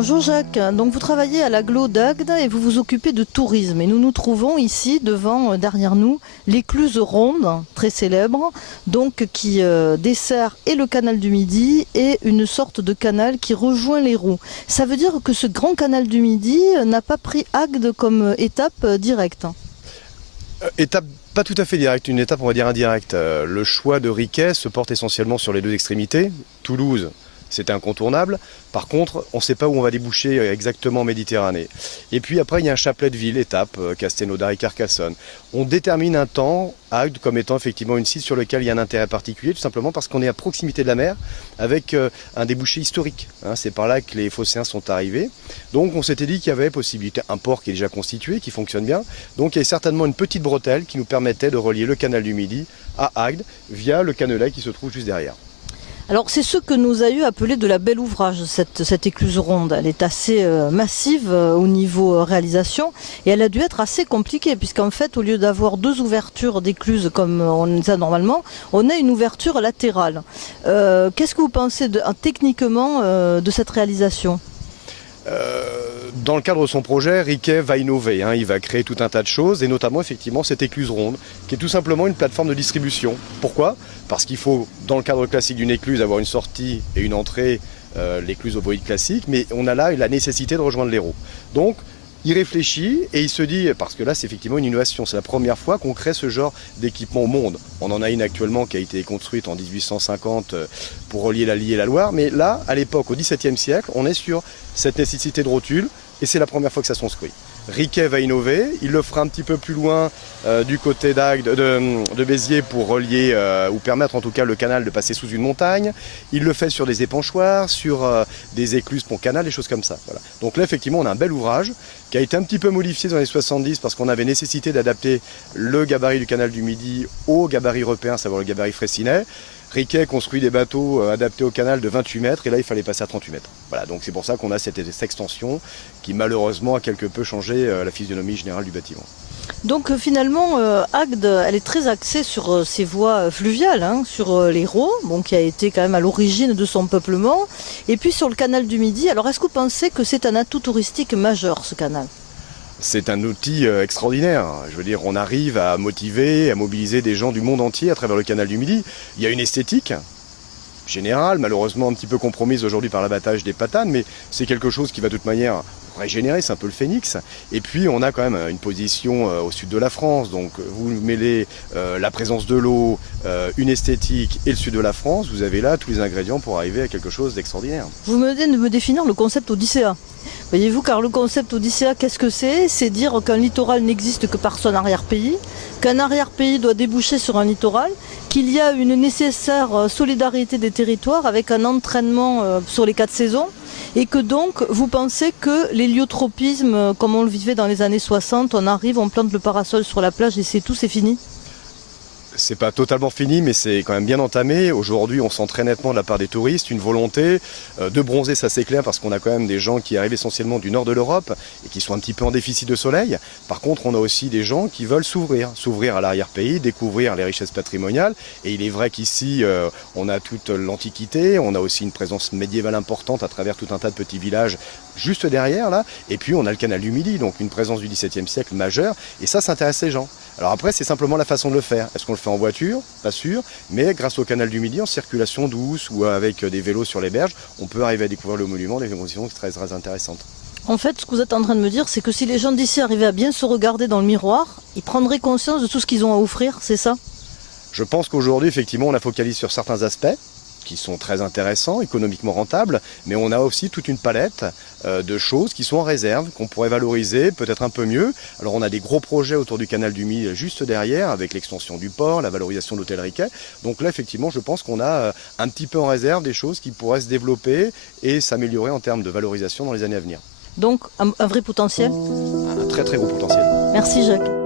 Bonjour Jacques, donc vous travaillez à l'agglo d'Agde et vous vous occupez de tourisme. Et nous nous trouvons ici devant, derrière nous, l'écluse ronde, très célèbre, donc qui dessert et le canal du Midi et une sorte de canal qui rejoint l'Hérault. Ça veut dire que ce grand canal du Midi n'a pas pris Agde comme étape directe. Étape pas tout à fait directe, une étape on va dire indirecte. Le choix de Riquet se porte essentiellement sur les deux extrémités. Toulouse, c'était incontournable. Par contre, on ne sait pas où on va déboucher exactement en Méditerranée. Et puis après, il y a un chapelet de villes, étape, Castelnaudary et Carcassonne. On détermine un temps, Agde, comme étant effectivement une site sur lequel il y a un intérêt particulier, tout simplement parce qu'on est à proximité de la mer, avec un débouché historique. C'est par là que les Phocéens sont arrivés. Donc on s'était dit qu'il y avait possibilité, un port qui est déjà constitué, qui fonctionne bien. Donc il y a certainement une petite bretelle qui nous permettait de relier le canal du Midi à Agde, via le Cannelet qui se trouve juste derrière. Alors c'est ce que nous a eu appelé de la belle ouvrage, cette écluse ronde. Elle est assez massive au niveau réalisation et elle a dû être assez compliquée puisqu'en fait au lieu d'avoir deux ouvertures d'écluse comme on les a normalement, on a une ouverture latérale. Qu'est-ce que vous pensez techniquement de cette réalisation ? Dans le cadre de son projet, Riquet va innover, il va créer tout un tas de choses et notamment effectivement cette écluse ronde qui est tout simplement une plateforme de distribution. Pourquoi ? Parce qu'il faut, dans le cadre classique d'une écluse, avoir une sortie et une entrée, l'écluse ovoïde classique, mais on a là la nécessité de rejoindre l'Hérault. Donc, il réfléchit et il se dit, parce que là c'est effectivement une innovation, c'est la première fois qu'on crée ce genre d'équipement au monde. On en a une actuellement qui a été construite en 1850 pour relier la Lys et la Loire, mais là, à l'époque, au XVIIe siècle, on est sur cette nécessité de rotule et c'est la première fois que ça se construit. Riquet va innover, il le fera un petit peu plus loin du côté d'Agde, de Béziers pour relier ou permettre en tout cas le canal de passer sous une montagne. Il le fait sur des épanchoirs, sur des écluses pont-canal, des choses comme ça. Voilà. Donc là effectivement on a un bel ouvrage qui a été un petit peu modifié dans les années 70 parce qu'on avait nécessité d'adapter le gabarit du canal du Midi au gabarit européen, à savoir le gabarit Freycinet. Riquet construit des bateaux adaptés au canal de 28 mètres et là il fallait passer à 38 mètres. Voilà, donc c'est pour ça qu'on a cette extension qui malheureusement a quelque peu changé la physionomie générale du bâtiment. Donc finalement, Agde, elle est très axée sur ses voies fluviales, sur l'Hérault, qui a été quand même à l'origine de son peuplement, et puis sur le canal du Midi. Alors est-ce que vous pensez que c'est un atout touristique majeur ce canal ? C'est un outil extraordinaire. Je veux dire, on arrive à motiver, à mobiliser des gens du monde entier à travers le canal du Midi. Il y a une esthétique générale, malheureusement un petit peu compromise aujourd'hui par l'abattage des patanes, mais c'est quelque chose qui va de toute manière régénérer, c'est un peu le phénix. Et puis on a quand même une position au sud de la France, donc vous mêlez la présence de l'eau, une esthétique et le sud de la France, vous avez là tous les ingrédients pour arriver à quelque chose d'extraordinaire. Vous venez de me définir le concept Odyssée. Voyez-vous, car le concept Odyssée, qu'est-ce que c'est ? C'est dire qu'un littoral n'existe que par son arrière-pays, qu'un arrière-pays doit déboucher sur un littoral, qu'il y a une nécessaire solidarité des territoires avec un entraînement sur les 4 saisons, et que donc vous pensez que l'héliotropisme, comme on le vivait dans les années 60, on arrive, on plante le parasol sur la plage et c'est tout, c'est fini ? C'est pas totalement fini, mais c'est quand même bien entamé. Aujourd'hui, on sent très nettement de la part des touristes une volonté de bronzer, ça c'est clair, parce qu'on a quand même des gens qui arrivent essentiellement du nord de l'Europe et qui sont un petit peu en déficit de soleil. Par contre, on a aussi des gens qui veulent s'ouvrir à l'arrière-pays, découvrir les richesses patrimoniales. Et il est vrai qu'ici, on a toute l'Antiquité, on a aussi une présence médiévale importante à travers tout un tas de petits villages juste derrière, là. Et puis, on a le canal du Midi, donc une présence du XVIIe siècle majeure. Et ça intéresse les gens. Alors après, c'est simplement la façon de le faire. Est-ce qu'on le fait en voiture ? Pas sûr. Mais grâce au canal du Midi, en circulation douce ou avec des vélos sur les berges, on peut arriver à découvrir le monument dans des conditions très, très intéressantes. En fait, ce que vous êtes en train de me dire, c'est que si les gens d'ici arrivaient à bien se regarder dans le miroir, ils prendraient conscience de tout ce qu'ils ont à offrir, c'est ça ? Je pense qu'aujourd'hui, effectivement, on a focalisé sur certains aspects qui sont très intéressants, économiquement rentables, mais on a aussi toute une palette de choses qui sont en réserve, qu'on pourrait valoriser peut-être un peu mieux. Alors on a des gros projets autour du canal du Midi juste derrière, avec l'extension du port, la valorisation de l'hôtel Riquet. Donc là, effectivement, je pense qu'on a un petit peu en réserve des choses qui pourraient se développer et s'améliorer en termes de valorisation dans les années à venir. Donc un vrai potentiel ? Un très très gros potentiel. Merci Jacques.